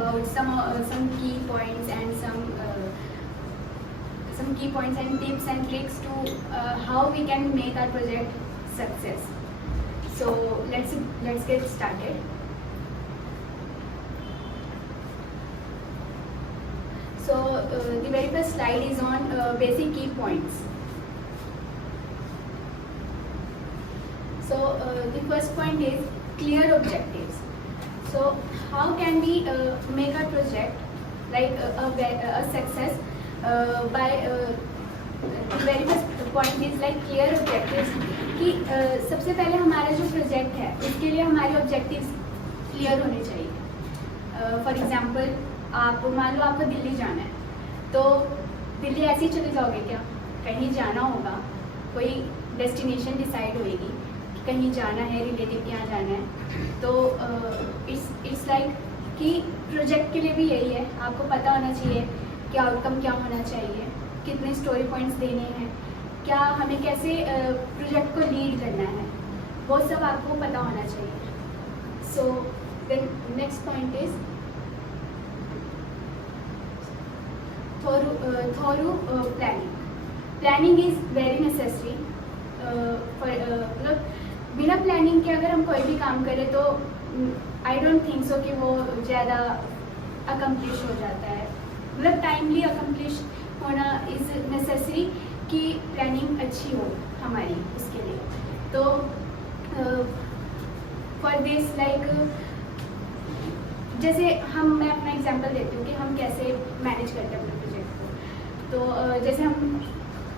about some key points and some key points and tips and tricks to how we can make our project success. So let's get started. So the very first slide is on basic key points. So the first point is clear objectives. So how can we make our project like a success by the very first point is like clear objectives कि सबसे पहले हमारा जो project है उसके लिए हमारे objectives clear होने चाहिए. फॉर एग्जांपल आप मान लो आपको दिल्ली जाना है, तो दिल्ली ऐसे ही चले जाओगे क्या? कहीं जाना होगा, कोई डेस्टिनेशन डिसाइड होएगी कि कहीं जाना है, रिलेटिव के यहाँ जाना है. तो इट्स लाइक कि प्रोजेक्ट के लिए भी यही है, आपको पता होना चाहिए कि आउटकम क्या होना चाहिए, कितने स्टोरी पॉइंट्स देने हैं, क्या हमें कैसे प्रोजेक्ट को लीड करना है, वो सब आपको पता होना चाहिए. So then next point is thorough planning. Planning is very necessary. मतलब बिना प्लानिंग के अगर हम कोई भी काम करें तो आई डोंट थिंक सो कि वो ज़्यादा अकम्प्लिश हो जाता है. मतलब टाइमली अकम्प्लिश होना इज़ नेसेसरी कि प्लानिंग अच्छी हो हमारी उसके लिए. तो फॉर दिस लाइक जैसे मैं अपना एग्जांपल देती हूँ कि हम कैसे मैनेज करते हैं अपने प्रोजेक्ट को. तो जैसे हम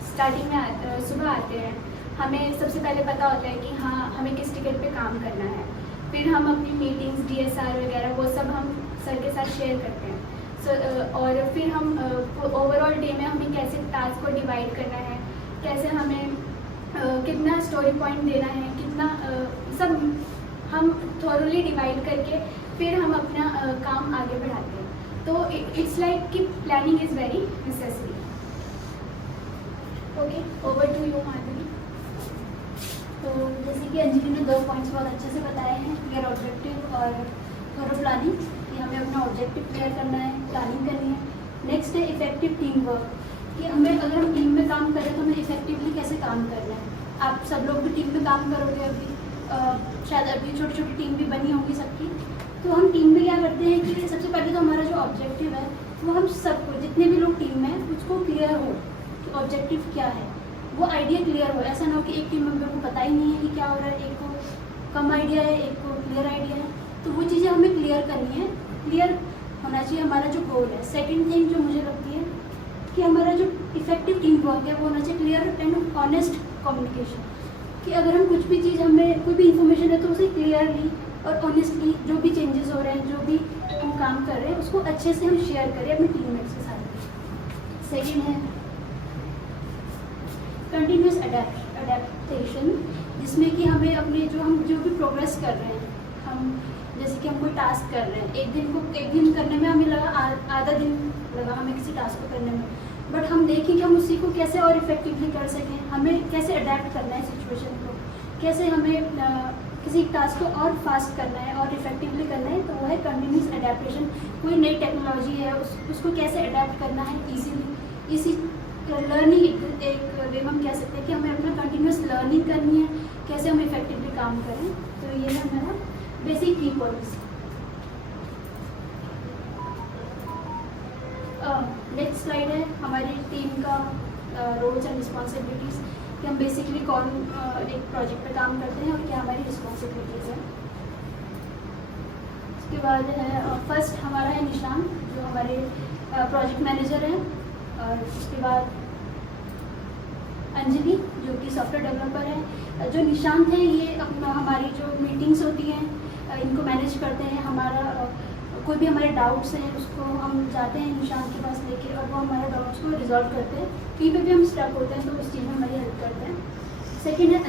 स्टार्टिंग में सुबह आते हैं, हमें सबसे पहले पता होता है कि हाँ हमें किस टिकट पे काम करना है. फिर हम अपनी मीटिंग्स DSR वगैरह वो सब हम सर के साथ शेयर करते हैं. और फिर हम ओवरऑल डे में हमें कैसे टास्क को डिवाइड करना है, कैसे हमें कितना स्टोरी पॉइंट देना है, कितना सब हम थोरली डिवाइड करके फिर हम अपना काम आगे बढ़ाते हैं. तो इट्स लाइक कि planning is very necessary. Okay, over to you Madhuri. तो जैसे कि अंजलि ने 2 पॉइंट्स बहुत अच्छे से बताए हैं, क्लियर ऑब्जेक्टिव और थोरो प्लानिंग, कि हमें अपना ऑब्जेक्टिव क्लियर करना है, प्लानिंग करनी है. नेक्स्ट है इफेक्टिव टीम वर्क, कि हमें अगर हम टीम में काम करें तो हमें इफेक्टिवली कैसे काम करना है. आप सब लोग भी टीम में काम करोगे अभी, शायद अभी छोटी छोटी टीम भी बनी होगी सबकी. तो हम टीम में क्या करते हैं कि सबसे पहले तो हमारा जो ऑब्जेक्टिव है वो हम सबको, जितने भी लोग टीम में हैं, उसको क्लियर हो कि ऑब्जेक्टिव क्या है, वो आइडिया क्लियर हो. ऐसा ना हो कि एक टीम मेंबर को पता ही नहीं है कि क्या हो रहा है, एक को कम आइडिया है, एक को क्लियर आइडिया है. तो वो चीज़ें हमें क्लियर करनी है, क्लियर होना चाहिए हमारा जो गोल है. सेकंड थिंग जो मुझे लगती है कि हमारा जो इफेक्टिव टीम वर्क है वो होना चाहिए क्लियर एंड ऑनेस्ट कम्युनिकेशन, कि अगर हम कुछ भी चीज़, हमें कोई भी इंफॉर्मेशन है तो उसे क्लियरली और ऑनेस्टली जो भी चेंजेस हो रहे हैं, जो भी हम काम कर रहे हैं, उसको अच्छे से हम शेयर करें अपने टीममेट्स के साथ. सेकेंड है कंटिन्यूस अडेप्टेशन, जिसमें कि हमें अपने जो भी प्रोग्रेस कर रहे हैं, हम जैसे कि हम कोई टास्क कर रहे हैं, एक दिन करने में हमें लगा, आधा दिन लगा हमें किसी टास्क को करने में, बट हम देखें कि हम उसी को कैसे और इफेक्टिवली कर सकें, हमें कैसे अडेप्ट करना है सिचुएशन को, कैसे हमें किसी टास्क को और फास्ट करना है और इफेक्टिवली करना है. तो वो है कंटिन्यूस अडेप्टेशन. कोई नई टेक्नोलॉजी है उसको कैसे अडेप्ट करना है ईजीली. इसी लर्निंग एक वे में हम कह सकते हैं कि हमें अपना कंटिन्यूस लर्निंग करनी है, कैसे हम इफेक्टिवली काम करें. तो ये है हमारा बेसिक की पॉइंट्स. नेक्स्ट स्लाइड है हमारी टीम का रोल्स एंड रिस्पॉन्सिबिलिटीज़, कि हम बेसिकली कौन एक प्रोजेक्ट पे काम करते हैं और क्या हमारी रिस्पॉन्सिबिलिटीज़ है. उसके बाद है फर्स्ट हमारा है निशान, जो हमारे प्रोजेक्ट मैनेजर हैं. और उसके बाद अंजलि, जो कि सॉफ्टवेयर डेवलपर है. जो निशांत है, ये अपना हमारी जो मीटिंग्स होती हैं इनको मैनेज करते हैं. हमारा कोई भी हमारे डाउट्स हैं उसको हम जाते हैं निशांत के पास लेके, और वो हमारे डाउट्स को रिजॉल्व करते हैं. कहीं पे भी हम स्टक होते हैं तो उस चीज़ में हमारी हेल्प करते हैं. सेकेंड है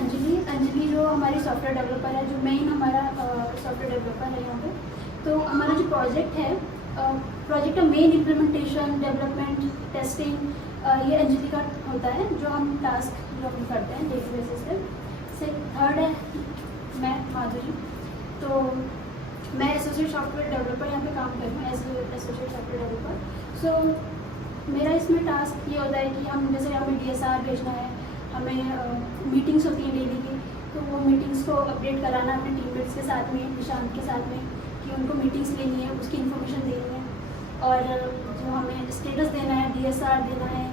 अंजलि जो हमारी सॉफ्टवेयर डेवलपर है, जो मेन हमारा सॉफ्टवेयर डेवलपर है यहाँ पे. तो हमारा जो प्रोजेक्ट है, प्रोजेक्ट का मेन इम्प्लीमेंटेशन, डेवलपमेंट, टेस्टिंग, ये अंजलि का होता है, जो हम टास्क जो हम करते हैं डेली बेसिस पे. थर्ड है मैं, माधुरी. तो मैं एसोसिएट सॉफ्टवेयर डेवलपर यहाँ पे काम कर रही हूँ एज एसोसिएट सॉफ्टवेयर डेवलपर। सो मेरा इसमें टास्क ये होता है कि हम जैसे हमें DSR भेजना है, हमें मीटिंग्स होती हैं डेली की, तो वो मीटिंग्स को अपडेट कराना अपने टीममेट्स के साथ में, निशांत के साथ में, कि उनको मीटिंग्स लेनी है, उसकी इन्फॉर्मेशन देनी है, और जो हमें स्टेटस देना है, DSR देना है,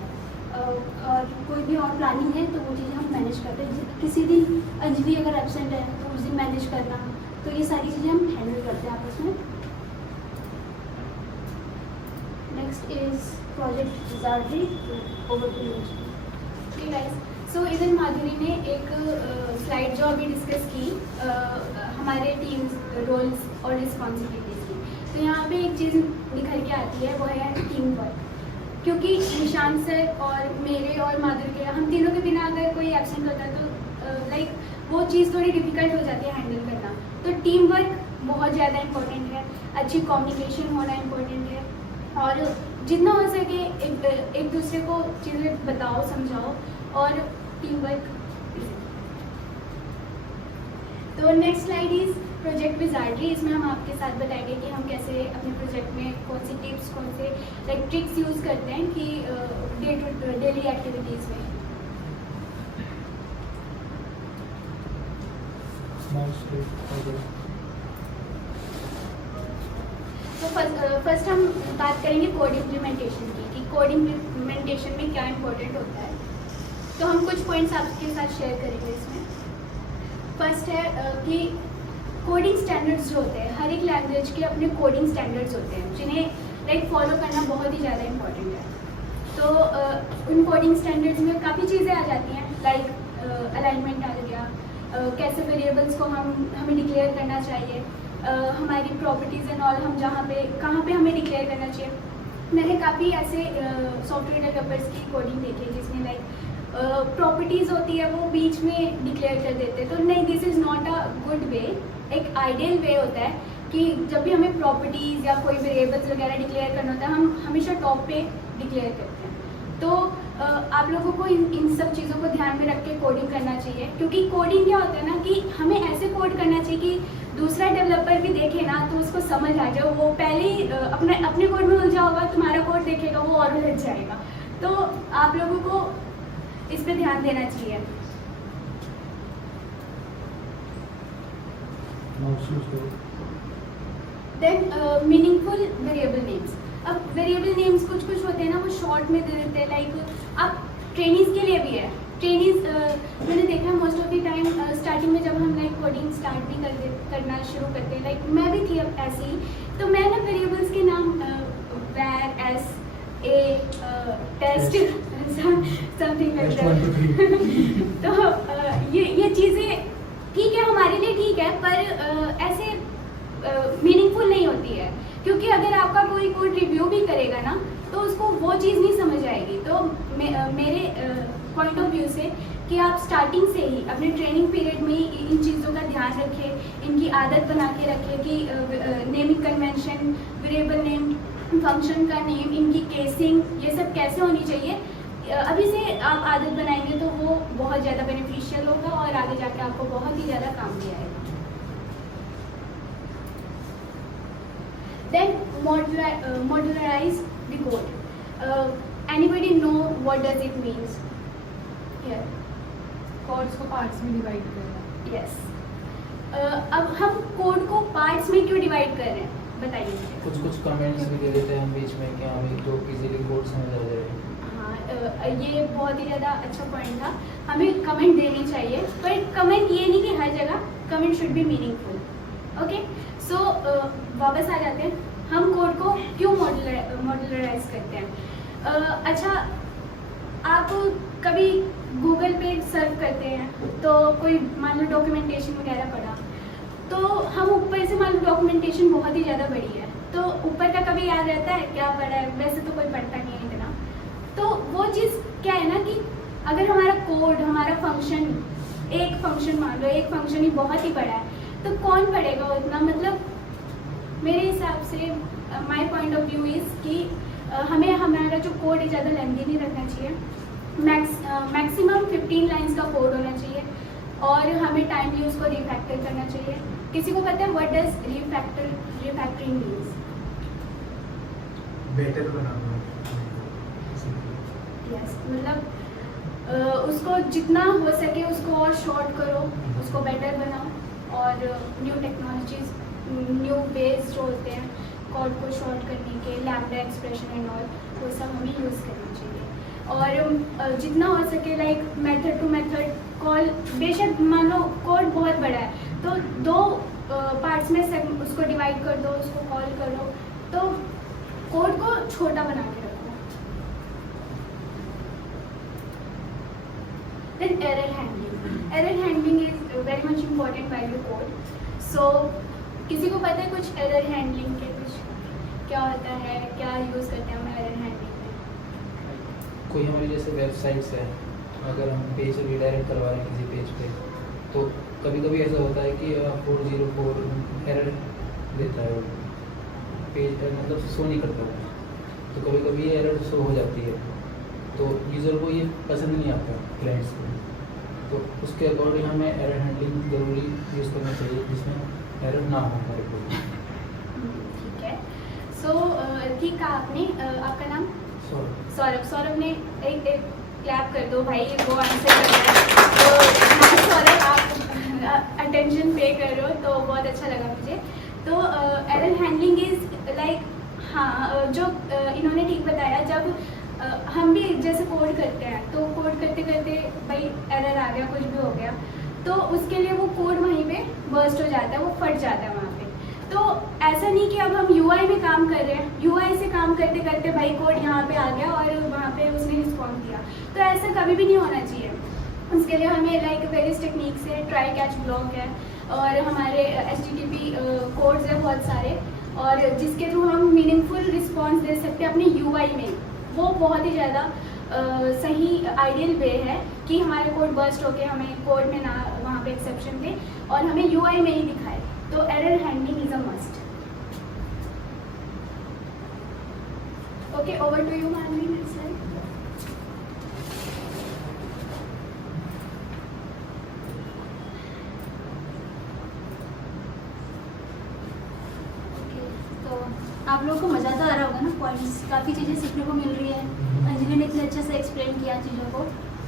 और कोई भी और प्लानिंग है तो वो चीज़ें हम मैनेज करते हैं। किसी दिन अंजलि अगर एब्सेंट है तो उस दिन मैनेज करना, तो ये सारी चीज़ें हम हैंडल करते हैं आपस में। Next is project wizardry, over to you. Okay guys, so इधर माधुरी ने एक स्लाइड जो अभी डिस्कस की हमारे टीम्स रोल्स और रिस्पॉन्सिबिलिटीज की, तो यहाँ पे एक चीज़ निखर के आती है, वो है टीम वर्क। क्योंकि निशांत सर और मेरे और माधुरी के, हम तीनों के बिना अगर कोई एब्सेंट होता है तो लाइक वो चीज़ थोड़ी डिफिकल्ट हो जाती है हैंडल करना। तो टीम वर्क बहुत ज़्यादा इम्पोर्टेंट है, अच्छी कम्युनिकेशन होना इम्पोर्टेंट है, और जितना हो सके एक दूसरे को चीज़ें बताओ, समझाओ, और टीम वर्क। तो नेक्स्ट स्लाइड इज प्रोजेक्ट विजार्डरी। इसमें हम आपके साथ बताएंगे कि हम कैसे अपने प्रोजेक्ट में कौन सी टिप्स, कौन से लाइक ट्रिक्स यूज़ करते हैं कि डेली एक्टिविटीज़ में। तो फर्स्ट हम बात करेंगे कोड इम्प्लीमेंटेशन की, कि कोड इम्प्लीमेंटेशन में क्या इम्पोर्टेंट होता है। तो हम कुछ पॉइंट्स आपके साथ शेयर करेंगे इसमें। फर्स्ट है कि कोडिंग स्टैंडर्ड्स जो होते हैं, हर एक लैंग्वेज के अपने कोडिंग स्टैंडर्ड्स होते हैं जिन्हें लाइक फॉलो करना बहुत ही ज़्यादा इम्पोर्टेंट है। तो उन कोडिंग स्टैंडर्ड्स में काफ़ी चीज़ें आ जाती हैं, लाइक अलाइनमेंट आ गया, कैसे वेरिएबल्स को हमें डिक्लेयर करना चाहिए, हमारी प्रॉपर्टीज़ एंड ऑल हम कहाँ पे हमें डिक्लेयर करना चाहिए। मैंने काफ़ी ऐसे सॉफ्टवेयर डेवलपर्स की कोडिंग देखी है जिसमें लाइक प्रॉपर्टीज़ होती है वो बीच में डिक्लेयर कर देते हैं, तो नहीं, this is not a good way. एक आइडियल वे होता है कि जब भी हमें प्रॉपर्टीज़ या कोई वेरिएबल्स वगैरह डिक्लेयर करना होता है, हम हमेशा टॉप पे डिक्लेयर करते हैं। तो आप लोगों को इन सब चीज़ों को ध्यान में रख के कोडिंग करना चाहिए, क्योंकि कोडिंग क्या होता है ना कि हमें ऐसे कोड करना चाहिए कि दूसरा डेवलपर भी देखे ना तो उसको समझ आ जाए। वो पहले ही अपने कोड में उलझा होगा, तुम्हारा कोड देखेगा वो और उलझ जाएगा। तो आप लोगों को इस पे ध्यान देना चाहिए। Then meaningful variable names. अब वेरिएबल नेम्स कुछ होते हैं ना, वो शॉर्ट में दे देते हैं, लाइक आप ट्रेनिंग के लिए भी है। ट्रेनिंग मैंने देखा most of the time starting में जब हम लाइक कोडिंग स्टार्ट भी करना शुरू करते हैं, लाइक मैं भी थी अब ऐसे ही, तो मैं ना वेरिएबल्स के नाम var, s, a, test, something like that. तो ये चीज़ें ठीक है, हमारे लिए ठीक है, पर ऐसे मीनिंगफुल नहीं होती है, क्योंकि अगर आपका कोई कोड रिव्यू भी करेगा ना तो उसको वो चीज़ नहीं समझ आएगी। तो मेरे पॉइंट ऑफ व्यू से कि आप स्टार्टिंग से ही अपने ट्रेनिंग पीरियड में ही इन चीज़ों का ध्यान रखें, इनकी आदत बना के रखें कि naming convention, variable name, function का नेम, इनकी केसिंग, ये सब कैसे होनी चाहिए। अभी से आप आदत बनाएंगे तो वो बहुत ज़्यादा बेनिफिशियल होगा और आगे जाके आपको बहुत ही ज़्यादा काम भी आएगा। Then modularize the code. Anybody know what does it means? Here. Codes को पार्ट्स में डिवाइड करना। Yes. अब हम कोड को पार्ट्स में क्यों डिवाइड कर रहे हैं, बताइए। कुछ कमेंट्स भी दे देते हैं हम बीच में कि हमें तो इजीली कोड समझ आ जाए। हाँ, ये बहुत ही ज़्यादा अच्छा पॉइंट था। हमें कमेंट देने चाहिए, पर कमेंट ये नहीं कि हर जगह comment should be meaningful. Okay, so वापस आ जाते हैं, हम कोड को क्यों मॉड्यूलराइज करते हैं। अच्छा, आप कभी गूगल पे सर्च करते हैं तो कोई मान लो डॉक्यूमेंटेशन वगैरह पढ़ा, तो हम ऊपर से मान लो डॉक्यूमेंटेशन बहुत ही ज़्यादा बड़ी है, तो ऊपर का कभी याद रहता है क्या पढ़ा है, वैसे तो कोई पढ़ता नहीं है इतना। तो वो चीज़ क्या है ना कि अगर हमारा कोड, हमारा फंक्शन, एक फंक्शन मान लो, एक फंक्शन ही बहुत ही बड़ा है, तो कौन पढ़ेगा उतना। मतलब मेरे हिसाब से my point of view is कि हमें हमारा जो कोड है ज़्यादा लेंथी नहीं रखना चाहिए। मैक्सिमम 15 लाइंस का कोड होना चाहिए और हमें टाइमली उसको रिफैक्टर करना चाहिए। किसी को पता है what does refactoring means? Better banana. Yes, मतलब उसको जितना हो सके उसको और शॉर्ट करो, उसको बेटर बनाओ और न्यू टेक्नोलॉजीज, न्यू वेज जो होते हैं कोड को शॉर्ट करने के, लैम्डा एक्सप्रेशन एंड ऑल, वो सब हमें यूज़ करना चाहिए। और जितना हो सके like method to method call, बेशक मान लो कोड बहुत बड़ा है तो 2 पार्ट्स में से उसको डिवाइड कर दो, उसको कॉल करो, तो कोड को छोटा बना के रखो। Then error handling. Error handling is very much important while you code. So किसी को पता है कुछ एरर हैंडलिंग के कुछ क्या होता है, क्या यूज़ करते हैं हम एरर हैंडलिंग में? कोई हमारी जैसे वेबसाइट्स है, अगर हम पेज रीडायरेक्ट करवा रहे हैं किसी पेज पे, तो कभी कभी ऐसा होता है कि 404 एरर देता है, वो पेज मतलब शो नहीं करता है, तो कभी कभी ये एरर शो हो जाती है, तो यूज़र को ये पसंद नहीं आता क्लाइंट्स को, तो उसके अकॉर्डिंग हमें एरर हैंडलिंग ज़रूरी यूज़ करना चाहिए जिसमें एरर ना हो हमारे को। ठीक है। सो ठीक कहा आपने। आपका नाम? सौरभ। सौरभ ने एक क्लैप कर दो भाई, वो आंसर कर रहा है। तो सौरभ आप अटेंशन पे कर रहे हो तो बहुत अच्छा लगा मुझे। तो एरर हैंडलिंग इज लाइक, हाँ जो इन्होंने ठीक बताया, जब हम भी जैसे कोड करते हैं तो कोड करते करते भाई एरर आ गया, कुछ भी हो गया, तो उसके लिए वो कोड वहीं पे बर्स्ट हो जाता है, वो फट जाता है वहाँ पे। तो ऐसा नहीं कि अब हम यूआई में काम कर रहे हैं, यूआई से काम करते करते भाई कोड यहाँ पे आ गया और वहाँ पे उसने रिस्पॉन्ड किया, तो ऐसा कभी भी नहीं होना चाहिए। उसके लिए हमें लाइक वेरियस टेक्निक्स है, ट्राई कैच ब्लॉक है और हमारे HTTP कोड्स है बहुत सारे, और जिसके थ्रू हम मीनिंगफुल रिस्पॉन्स दे सकते हैं अपने यूआई में। वो बहुत ही ज़्यादा सही आइडियल वे है कि हमारे कोड बर्स्ट होके हमें कोड में ना वहाँ पे एक्सेप्शन दे और हमें यूआई में ही दिखाए। तो error handling is a must. Okay, over to you Manvi next slide. तो आप लोगों को मज़ा तो आ रहा होगा ना, पॉइंट्स काफ़ी चीज़ें सीखने को मिल रही है, अंजलि ने इतने अच्छे से एक्सप्लेन किया चीज़ों को।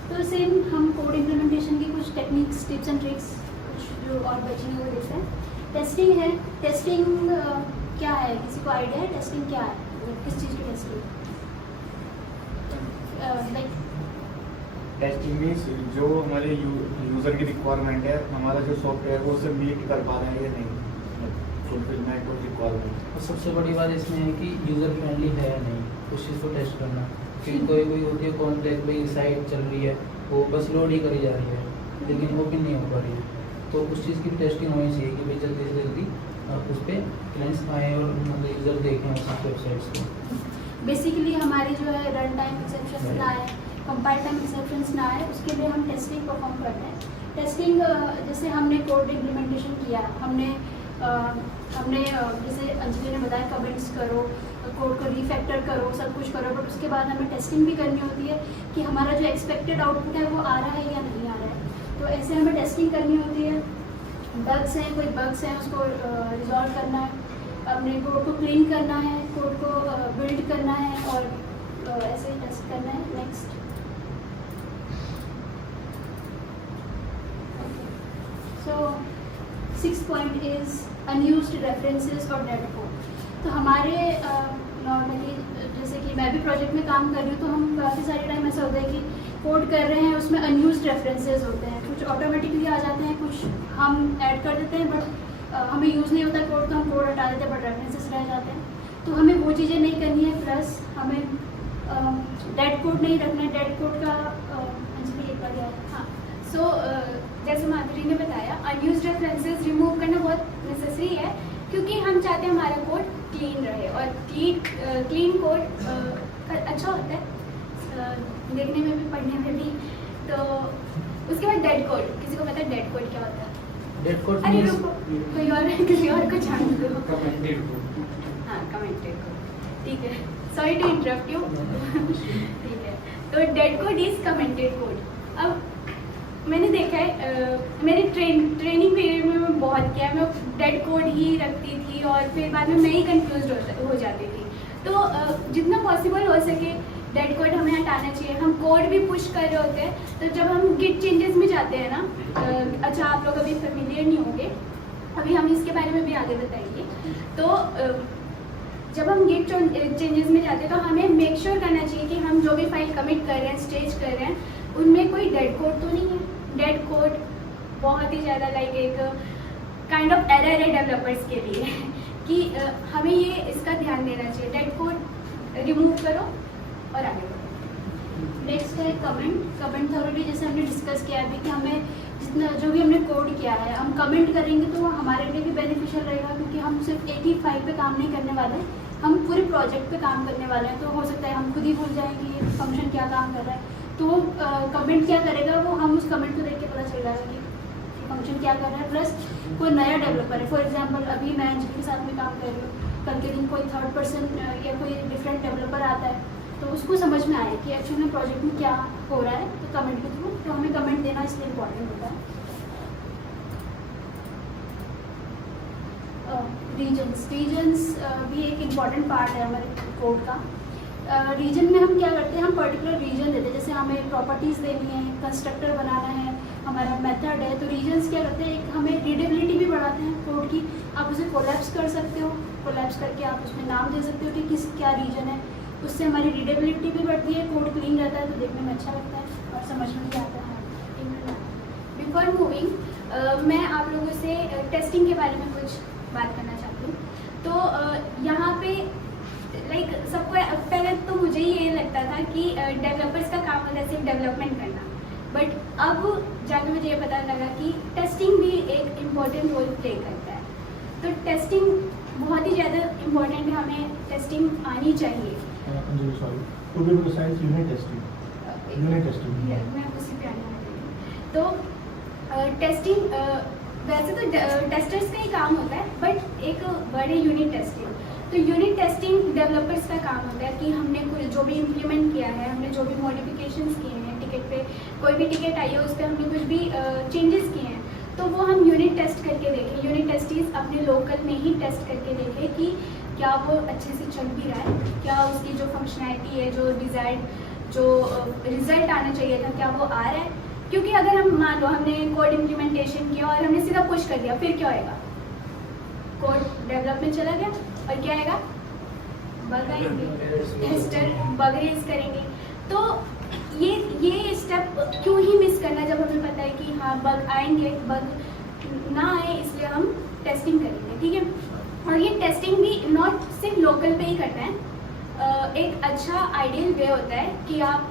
तो सेम हम कोड इम्प्लीमेंटेशन की कुछ टेक्निक्स, टिप्स एंड ट्रिक्स कुछ जो और बचेंगे वो देखते हैं। टेस्टिंग है। टेस्टिंग क्या है, किसी को आइडिया है टेस्टिंग क्या है, मतलब किस चीज़ की टेस्टिंग? लाइक टेस्टिंग मीन्स जो हमारे यूज़र की रिक्वायरमेंट है, हमारा जो सॉफ्टवेयर है वो उसे मीट कर पा रहे हैं या नहीं, फुलफिलमेंट ऑफ रिक्वायरमेंट। और सबसे बड़ी बात इसमें है कि यूज़र फ्रेंडली है या नहीं, उस चीज़ को टेस्ट करना। क्योंकि कोई कोई होती है कॉम्प्लेक्स, भाई साइट चल रही है वो बस लोड ही करी जा रही है लेकिन ओपन नहीं हो पा रही है, तो उस चीज़ की टेस्टिंग होनी चाहिए कि भाई जल्दी से जल्दी उस पर क्लाइंट्स आए और मतलब यूज़र देखें उस वेबसाइट्स को। बेसिकली हमारी जो है रन टाइम एक्सेप्शन ना आए, कंपाइल टाइम एक्सेप्शंस ना आए, उसके लिए हम टेस्टिंग परफॉर्म करते हैं। टेस्टिंग जैसे हमने कोड इम्प्लीमेंटेशन किया, हमने जैसे अंजलि ने बताया कमेंट्स करो, कोड को रीफैक्टर करो, सब कुछ करो, बट उसके बाद हमें टेस्टिंग भी करनी होती है कि हमारा जो एक्सपेक्टेड आउटपुट है वो आ रहा है या नहीं आ रहा है। तो ऐसे हमें टेस्टिंग करनी होती है। बग्स हैं, कोई बग्स हैं उसको रिजॉल्व करना है, अपने कोड को क्लीन करना है, कोड को बिल्ड करना है और ऐसे ही टेस्ट करना है। Next, so 6th point is unused references और डेड कोड। तो हमारे नॉर्मली जैसे कि मैं भी प्रोजेक्ट में काम कर रही हूँ, तो हम काफ़ी सारे टाइम ऐसा होता है कि कोड कर रहे हैं, उसमें अनयूज्ड रेफरेंसेस होते हैं, कुछ ऑटोमेटिकली आ जाते हैं, कुछ हम ऐड कर देते हैं, बट हमें यूज़ नहीं होता कोड, तो हम कोड हटा देते हैं बट रेफरेंसेस रह जाते हैं। तो हमें वो चीज़ें नहीं करनी है। प्लस हमें डेड कोड नहीं रखना है। डेड कोड का अंजलि एक बार याद। हाँ, सो जैसे माधुरी ने बताया, अनयूज्ड रेफरेंसेस रिमूव करना बहुत नेसेसरी है क्योंकि हम चाहते हैं हमारा कोड क्लीन रहे, और क्लीन कोड अच्छा होता है देखने में भी, पढ़ने में भी। तो उसके बाद डेड कोड, किसी को पता है डेड कोड क्या होता है? डेड कोड अरे रुको, कोई और किसी और को जान दो। Commented code. हाँ, कमेंटेड कोड, ठीक है, सॉरी टू इंटरप्ट यू। ठीक है, तो dead code is commented code. अब मैंने देखा है मेरी ट्रेनिंग पीरियड में मैं बहुत किया है, मैं डेड कोड ही रखती थी और फिर बाद में मैं ही कंफ्यूज हो जाती थी। तो जितना पॉसिबल हो सके डेड कोड हमें हटाना चाहिए। हम कोड भी पुश कर रहे होते हैं, तो जब हम गिट चेंजेस में जाते हैं ना, अच्छा आप लोग अभी फेमिलियर नहीं होंगे, अभी हम इसके बारे में भी आगे बताएंगे। तो जब हम गिट चेंजेस में जाते हैं तो हमें मेक श्योर करना चाहिए कि हम जो भी फाइल कमिट कर रहे हैं, स्टेज कर रहे हैं, उनमें कोई डेड कोड तो नहीं है। डेड कोड बहुत ही ज़्यादा लाइक एक काइंड ऑफ एरर है डेवलपर्स के लिए कि हमें ये इसका ध्यान देना चाहिए। डेड कोड रिमूव करो और आगे बढ़ो। नेक्स्ट है कमेंट थ्योरी, जैसे हमने डिस्कस किया अभी कि हमें जितना जो भी हमने कोड किया है हम कमेंट करेंगे तो वो हमारे लिए भी बेनिफिशियल रहेगा, क्योंकि हम सिर्फ एक ही फाइल पे काम नहीं करने वाले, हम पूरे प्रोजेक्ट पे काम करने वाले हैं। तो हो सकता है हम खुद ही भूल जाएंगे ये फंक्शन क्या काम कर रहा है, तो कमेंट क्या करेगा वो हम उस कमेंट को देख के पता चल जाएगा कि फंक्शन क्या कर रहा है। प्लस कोई नया डेवलपर है, फॉर एग्जांपल अभी मैं अंजलि के साथ में काम कर रही हूँ, कल के दिन कोई थर्ड पर्सन या कोई डिफरेंट डेवलपर आता है तो उसको समझ में आए कि एक्चुअली प्रोजेक्ट में क्या हो रहा है, तो कमेंट के थ्रू तो हमें कमेंट देना इसलिए इम्पोर्टेंट होता है। रीजन्स भी एक इम्पॉर्टेंट पार्ट है हमारे कोड का। रीजन में हम क्या करते हैं, हम पर्टिकुलर रीजन देते हैं, जैसे हमें प्रॉपर्टीज़ देनी है, कंस्ट्रक्टर बनाना है, हमारा मेथड है, तो रीजन्स क्या करते हैं, एक हमें रीडेबिलिटी भी बढ़ाते हैं कोड की। आप उसे कोलैप्स कर सकते हो, कोलैप्स करके आप उसमें नाम दे सकते हो कि किस क्या रीजन है, उससे हमारी रीडेबिलिटी भी बढ़ती है, कोड क्लीन रहता है तो देखने में अच्छा लगता है और समझ में भी आता है। बिफोर मूविंग मैं आप लोगों से टेस्टिंग के बारे में कुछ बात करना चाहती हूँ। तो यहाँ पे लाइक सबको पहले तो मुझे ये लगता था कि डेवलपर्स का काम होता है सिर्फ डेवलपमेंट करना, बट अब जाके मुझे ये पता लगा कि टेस्टिंग भी एक इम्पॉर्टेंट रोल प्ले करता है। तो टेस्टिंग बहुत ही ज़्यादा इम्पॉर्टेंट है, हमें टेस्टिंग आनी चाहिए। यूनिट टेस्टिंग मैं उसी पे आने वाली हूँ। तो टेस्टिंग वैसे तो टेस्टर्स का ही काम होता है, बट एक बड़े यूनिट टेस्टिंग, तो यूनिट टेस्टिंग डेवलपर्स का काम होता है कि हमने कोई जो भी इम्प्लीमेंट किया है, हमने जो भी मॉडिफिकेशंस किए हैं, टिकट पे कोई भी टिकट आई है उस पर हमने कुछ भी चेंजेस किए हैं, तो वो हम यूनिट टेस्ट करके देखें। यूनिट टेस्टिंग अपने लोकल में ही टेस्ट करके देखें कि क्या वो अच्छे से चल भी रहा है, क्या उसकी जो फंक्शनैलिटी है, जो डिज़ायर्ड जो रिजल्ट आना चाहिए था, क्या वो आ रहा है। क्योंकि अगर हम मान लो हमने कोड इम्प्लीमेंटेशन किया और हमने सीधा पुश कर दिया, फिर क्या होएगा, कोड डेवलपमेंट चला गया और क्या आएगा, बग आएंगे, टेस्टर बग रेज करेंगे। तो ये स्टेप क्यों ही मिस करना जब हमें पता है कि हाँ बग आएंगे, बग ना आए इसलिए हम टेस्टिंग करेंगे, ठीक है। और ये टेस्टिंग भी नॉट सिर्फ लोकल पे ही करना है, एक अच्छा आइडियल वे होता है कि आप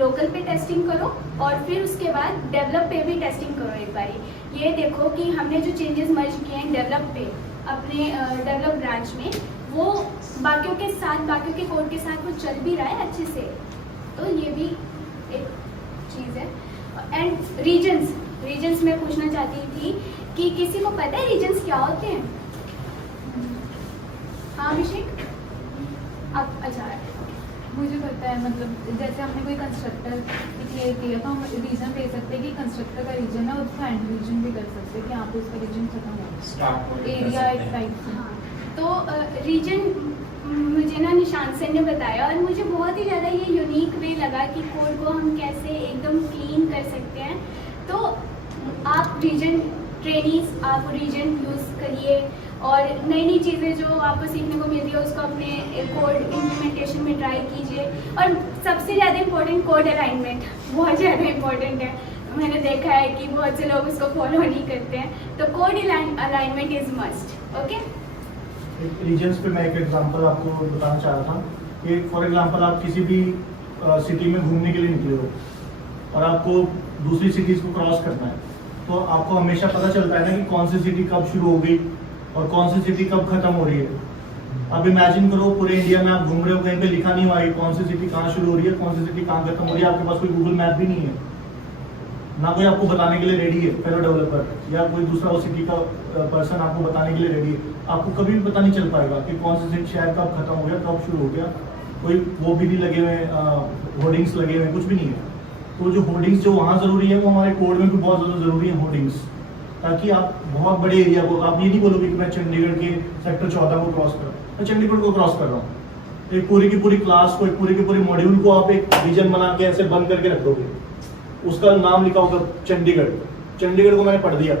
लोकल पे टेस्टिंग करो और फिर उसके बाद डेवलप पे भी टेस्टिंग करो एक बारी। ये देखो कि हमने जो चेंजेस मर्ज किए हैं डेवलप पे अपने डेवलप ब्रांच में, वो बाकियों के साथ, बाकियों के कोड के साथ वो चल भी रहा है अच्छे से, तो ये भी एक चीज़ है। एंड रीजन्स में पूछना चाहती थी कि किसी को पता है रीजन्स क्या होते हैं? हाँ अभिषेक, आप अच्छा मुझे पता है, मतलब जैसे हमने कोई कंस्ट्रक्टर डिक्लेयर किया तो हम रीजन दे सकते हैं कि कंस्ट्रक्टर का रीजन है, उसका एंड रीजन भी कर सकते हैं कि यहाँ पे उसका रीजन खत्म हो एरिया टाइप। हाँ, तो रीजन मुझे ना निशान सर ने बताया और मुझे बहुत ही ज़्यादा ये यूनिक वे लगा कि कोड को हम कैसे एकदम क्लीन कर सकते हैं। तो आप रीजन ट्रेनिंग्स, आप रीजन यूज़ करिए और नई नई चीज़ें जो आपको सीखने को मिल रही है उसको अपने कोड इम्प्लीमेंटेशन में ट्राई कीजिए। और सबसे ज़्यादा इम्पोर्टेंट कोड अलाइनमेंट बहुत ज़्यादा इम्पोर्टेंट है। मैंने देखा है कि बहुत से लोग उसको फॉलो नहीं करते हैं, तो code alignment is must. Okay, reasons पे मैं एक एग्जांपल आपको बताना चाह रहा था कि फॉर एग्जांपल आप किसी भी सिटी में घूमने के लिए निकले हो और आपको दूसरी सिटीज़ को क्रॉस करना है, तो आपको हमेशा पता चलता है ना कि कौन सी सिटी कब शुरू हो गई और कौन सी सिटी कब खत्म हो रही है। अब इमेजिन करो पूरे इंडिया में आप घूम रहे हो, कहीं पे लिखा नहीं हुआ है कौन सी सिटी कहाँ शुरू हो रही है, कौन सी सिटी कहाँ खत्म हो रही है, आपके पास कोई गूगल मैप भी नहीं है, ना कोई आपको बताने के लिए रेडी है, फेलो डेवलपर या कोई दूसरा उस सिटी का पर्सन आपको बताने के लिए रेडी है। आपको कभी भी पता नहीं चल पाएगा कि कौन सी शहर कब खत्म हो गया, कब शुरू हो गया, कोई वो भी नहीं लगे हुए, होर्डिंग्स लगे हुए, कुछ भी नहीं है। तो जो होर्डिंग्स जो वहाँ ज़रूरी है वो हमारे कोड में भी बहुत ज़्यादा ज़रूरी है होर्डिंग्स, ताकि आप बहुत बड़े एरिया को, आप ये नहीं बोलोगे कि मैं चंडीगढ़ के सेक्टर 14 को क्रॉस कर रहा हूँ, मैं चंडीगढ़ को क्रॉस कर रहा हूँ। एक पूरी की पूरी क्लास को, एक पूरी के पूरे मॉड्यूल को आप एक रीजन बना के ऐसे बंद करके रख दोगे, उसका नाम लिखा होगा चंडीगढ़, चंडीगढ़ को मैंने पढ़ दिया,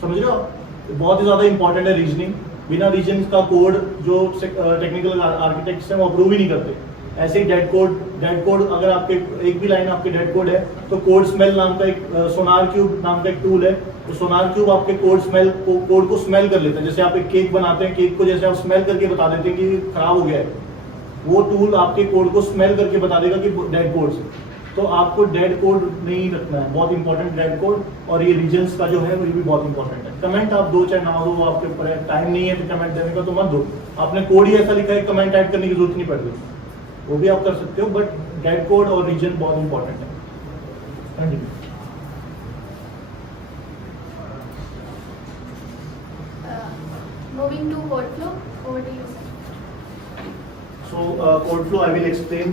समझ रहे हो आप? बहुत ही ज़्यादा इंपॉर्टेंट है रीजनिंग। बिना रीजन का कोड जो टेक्निकल आर्किटेक्ट्स हैं वो अप्रूव ही नहीं करते। ऐसे ही डेड कोड अगर आपके एक भी लाइन आपके डेड कोड है तो कोड स्मेल नाम का एक सोनार क्यूब नाम का एक टूल है, तो सोनार क्यूब आपके कोड को स्मेल कर लेता है। जैसे आप एक केक बनाते हैं, केक को जैसे आप स्मेल करके बता देते हैं कि खराब हो गया है, वो टूल आपके कोड को स्मेल करके बता देगा कि डेड कोड से। तो आपको डेड कोड नहीं रखना है, बहुत इंपॉर्टेंट डेड कोड। और ये रीजन्स का जो है वो भी बहुत इंपॉर्टेंट है। कमेंट आप दो चाहे ना दो, वो आपके ऊपर है, टाइम नहीं है तो कमेंट देने का तो मत दो। आपने कोड ही ऐसा लिखा है कमेंट ऐड करने की जरूरत नहीं पड़ती, वो भी आप कर सकते हो, बट डेड कोड और रीजन बहुत इंपॉर्टेंट है। Continue. Moving to code flow, over to you, sir. So code flow I will explain.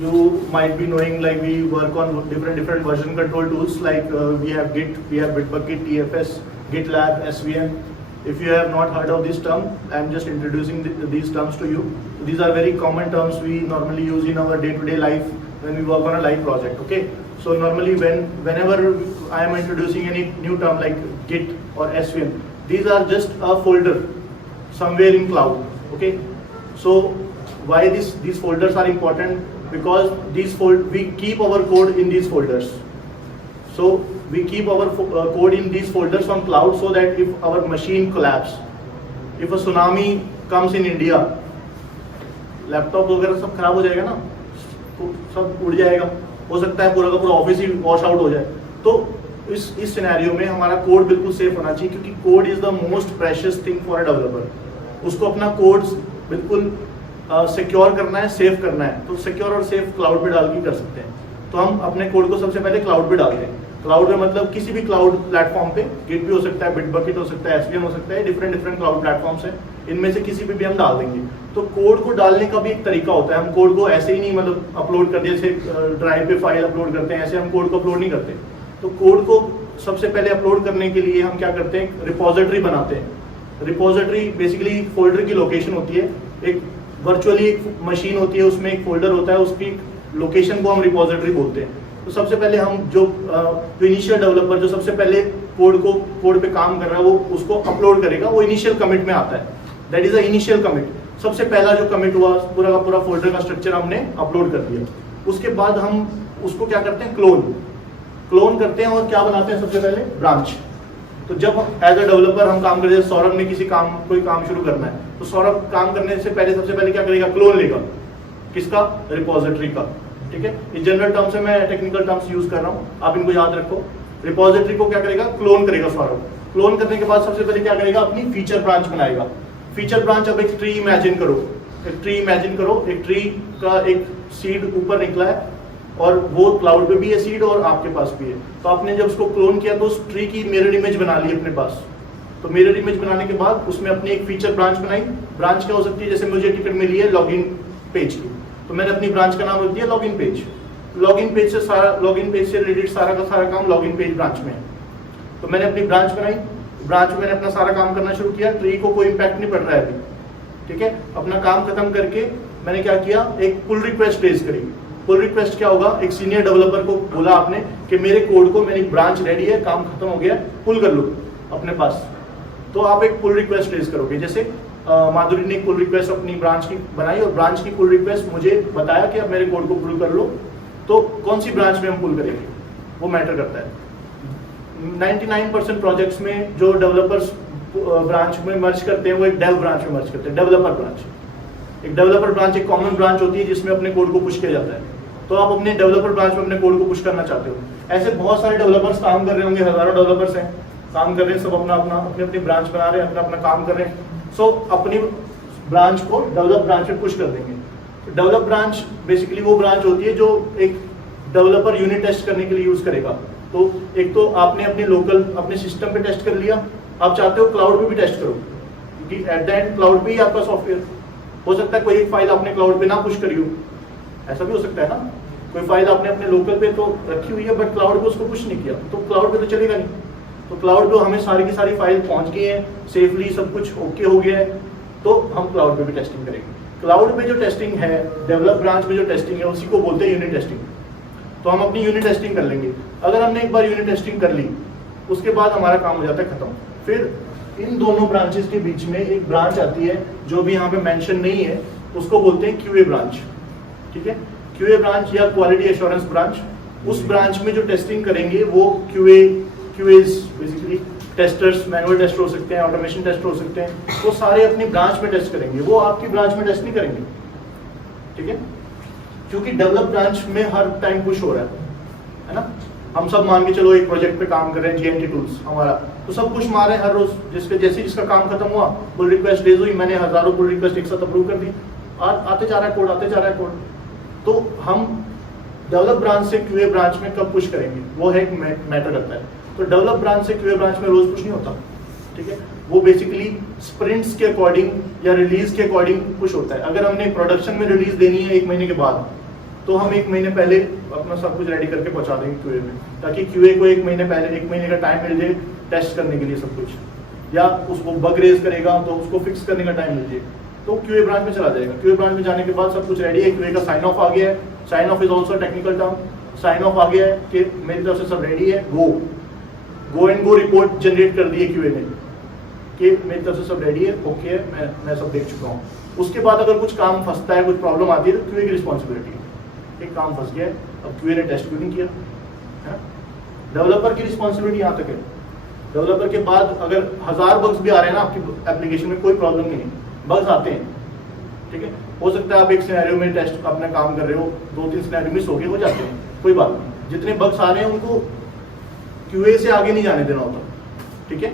You might be knowing like we work on different version control tools like we have Git, we have Bitbucket, TFS, GitLab, SVN. If you have not heard of this term, I am just introducing these terms to you. These are very common terms we normally use in our day-to-day life when we work on a live project. Okay. So normally whenever I am introducing any new term like Git or SVN, these are just a folder somewhere in cloud. Okay. So why these folders are important? Because we keep our code in these folders. So we keep our code in these folders on cloud so that if our machine collapse, if a tsunami comes in India, laptop वगैरह सब खराब हो जाएगा ना, तो सब उड़ जाएगा, हो सकता है पूरा का पूरा ऑफिस ही वॉश आउट हो जाए। तो इस सिनेरियो में हमारा कोड बिल्कुल सेफ होना चाहिए, क्योंकि code is the most precious thing for a developer. उसको अपना कोड बिल्कुल सिक्योर करना है, सेफ करना है, तो सिक्योर और सेफ क्लाउड पे डाल के कर सकते हैं। तो हम अपने कोड को सबसे पहले क्लाउड पे डालते हैं। क्लाउड में मतलब किसी भी क्लाउड प्लेटफॉर्म पे, गिट भी हो सकता है, बिटबकेट हो सकता है, एसवीएन हो सकता है, डिफरेंट क्लाउड प्लेटफॉर्म्स हैं, इनमें से किसी पे भी हम डाल देंगे। तो कोड को डालने का भी एक तरीका होता है। हम कोड को ऐसे ही नहीं मतलब अपलोड कर दिया, जैसे ड्राइव पे फाइल अपलोड करते हैं, ऐसे हम कोड को अपलोड नहीं करते। तो कोड को सबसे पहले अपलोड करने के लिए हम क्या करते हैं, रिपोजिटरी बनाते हैं। रिपोजिटरी बेसिकली फोल्डर की लोकेशन होती है, एक वर्चुअली एक मशीन होती है, उसमें एक फोल्डर होता है, उसकी लोकेशन को हम रिपोजिटरी बोलते हैं। तो सबसे पहले हम जो इनिशियल डेवलपर जो सबसे पहले कोड पे काम कर रहा है, वो उसको अपलोड करेगा, वो इनिशियल कमिट में आता है, that is a initial commit. सबसे पहला जो कमिट हुआ, पूरा का पूरा फोल्डर का स्ट्रक्चर हमने अपलोड कर दिया। उसके बाद हम उसको क्या करते हैं, क्लोन करते हैं, और क्या बनाते हैं सबसे पहले, ब्रांच। तो जब एज अ डेवलपर हम काम करते हैं, सौरभ ने कोई काम शुरू करना है, तो सौरभ काम करने से पहले सबसे पहले क्या करेगा, क्लोन लेगा, किसका, रिपोजिटरी का। ठीक है, ये जनरल टर्म्स है, मैं टेक्निकल टर्म्स यूज कर रहा हूँ, आप इनको याद रखो। रिपोजिटरी को क्या करेगा, क्लोन करेगा सौरभ। क्लोन करने के बाद सबसे पहले क्या करेगा, अपनी फीचर ब्रांच बनाएगा। फीचर ब्रांच, अब एक ट्री इमेजिन करो, एक ट्री का एक सीड ऊपर निकला है, और वो क्लाउड पे भी है सीड, और आपके पास भी है। तो आपने जब उसको क्लोन किया तो उस ट्री की मिरर इमेज बना ली अपने पास। तो मिरर इमेज बनाने के बाद उसमें अपनी एक फीचर ब्रांच बनाई। ब्रांच क्या हो सकती है, जैसे मुझे टिकट मिली है लॉगिन पेज की, तो मैंने अपनी ब्रांच का नाम रख दिया लॉगिन पेज। लॉगिन पेज से रिलेटेड सारा का सारा काम लॉगिन पेज ब्रांच में है। तो मैंने अपनी ब्रांच बनाई, ब्रांच में मैंने अपना सारा काम करना शुरू किया। ट्री को कोई इम्पैक्ट नहीं पड़ रहा है अभी, ठीक है। अपना काम खत्म करके मैंने क्या किया, एक पुल रिक्वेस्ट रेज करी। पुल रिक्वेस्ट क्या होगा, एक सीनियर डेवलपर को बोला आपने कि मेरे कोड को, मेरी ब्रांच रेडी है, काम खत्म हो गया, पुल कर लो अपने पास। तो आप एक पुल रिक्वेस्ट रेज करोगे। जैसे माधुरी ने एक पुल रिक्वेस्ट अपनी ब्रांच की बनाई, और ब्रांच की पुल रिक्वेस्ट मुझे बताया कि अब मेरे कोड को पुल कर लो। तो कौन सी ब्रांच में हम पुल करेंगे, वो मैटर करता है। 99% प्रोजेक्ट्स में जो डेवलपर्स ब्रांच में मर्ज करते हैं, वो एक डेव ब्रांच में मर्ज करते हैं, डेवलपर ब्रांच। एक डेवलपर ब्रांच एक कॉमन ब्रांच होती है जिसमें अपने कोड को पुश किया जाता है। तो आप अपने डेवलपर ब्रांच में अपने कोड को पुश करना चाहते हो। ऐसे बहुत सारे डेवलपर्स काम कर रहे होंगे, हजारों डेवलपर्स हैं, काम कर रहे हैं, सब अपनी ब्रांच बना रहे हैं, अपना काम कर रहे हैं। सो अपनी ब्रांच को डेवलप ब्रांच में पुश कर देंगे। डेवलप ब्रांच बेसिकली वो ब्रांच होती है जो एक डेवलपर यूनिट टेस्ट करने के लिए यूज करेगा। तो एक तो आपने अपने सिस्टम पे टेस्ट कर लिया, आप चाहते हो क्लाउड पे भी टेस्ट करो, क्योंकि एट द एंड क्लाउड पे ही आपका सॉफ्टवेयर हो सकता है। कोई एक फाइल आपने क्लाउड पे ना पुश करी हो, ऐसा भी हो सकता है ना। कोई फाइल आपने अपने लोकल पे तो रखी हुई है बट क्लाउड पे उसको पुश नहीं किया, तो क्लाउड पे तो चलेगा नहीं। तो क्लाउड पे हमें सारी की सारी फाइल पहुंच गई है, सेफली सब कुछ ओके हो गया है, तो हम क्लाउड पे भी टेस्टिंग करेंगे। क्लाउड पे जो टेस्टिंग है, डेवलप ब्रांच में जो टेस्टिंग है, उसी को बोलते हैं यूनिट टेस्टिंग। तो हम अपनी यूनिट टेस्टिंग कर लेंगे। अगर हमने एक बार यूनिट टेस्टिंग कर ली, उसके बाद हमारा काम हो जाता है खत्म। फिर इन दोनों ब्रांचेस के बीच में एक ब्रांच आती है जो भी यहाँ पे मेंशन नहीं है, उसको बोलते हैं क्यूए ब्रांच। ठीक है, क्यूए ब्रांच या क्वालिटी एश्योरेंस ब्रांच। उस ब्रांच में जो टेस्टिंग करेंगे वो क्यूएज बेसिकली टेस्टर्स, मैनुअल टेस्टर हो सकते हैं, ऑटोमेशन टेस्टर हो सकते हैं, वो सारे अपनी ब्रांच में टेस्ट करेंगे, वो आपकी ब्रांच में टेस्ट नहीं करेंगे। ठीक है, क्योंकि डेवलप ब्रांच में हर टाइम पुश हो रहा है ना। हम सब मान के चलो एक प्रोजेक्ट पे काम कर रहे हैं, जीएनटी टूल्स हमारा, तो सब कुछ मार रहे हैं हर रोज, जिसका काम खत्म हुआ पुल रिक्वेस्ट रेज हुई, मैंने हजारों पुल रिक्वेस्ट एक साथ अप्रूव कर दी, आते जा रहा है कोड, आते जा रहा है कोड। तो हम डेवलप ब्रांच से क्यूए ब्रांच में कब पुश करेंगे, वो है एक मैटर करता है। तो डेवलप ब्रांच से क्यूए ब्रांच में रोज पुश नहीं होता। ठीक है, वो बेसिकली स्प्रिंट्स के अकॉर्डिंग या रिलीज के अकॉर्डिंग पुश होता है। अगर हमने प्रोडक्शन में रिलीज देनी है 1 महीने के बाद, तो हम 1 महीने पहले अपना सब कुछ रेडी करके पहुंचा देंगे क्यूए में, ताकि क्यूए को 1 महीने पहले 1 महीने का टाइम मिल जाए टेस्ट करने के लिए सब कुछ, या उसको बग रेज करेगा तो उसको फिक्स करने का टाइम मिल जाए, तो क्यूए ब्रांच में चला जाएगा। क्यूए ब्रांच में जाने के बाद सब कुछ रेडी है, क्यूए का साइन ऑफ आ गया है, sign off is also technical term, sign off आ गया है कि मेरी तरफ से सब रेडी है, go and go report generate कर दी है क्यूए ने कि मेरी तरफ से सब रेडी है, ओके है, मैं सब देख चुका हूँ। उसके बाद अगर कुछ काम फंसता है, कुछ प्रॉब्लम आती है, तो क्यूए की रिस्पॉन्सिबिलिटी है। एक काम फंस गया है, अब क्यूए ने टेस्ट क्यों नहीं किया है, डेवलपर की रिस्पॉन्सिबिलिटी यहाँ तक है। डेवलपर के बाद अगर 1000 बग्स भी आ रहे हैं ना आपकी एप्लीकेशन में, कोई प्रॉब्लम नहीं है, बग्स आते हैं। ठीक है, हो सकता है आप एक सिनेरियो में टेस्ट अपना काम कर रहे हो, 2-3 सिनेरियो मिस हो गए, हो जाते हैं, कोई बात नहीं। जितने बग्स आ रहे हैं उनको क्यूए से आगे नहीं जाने देना होता। ठीक है,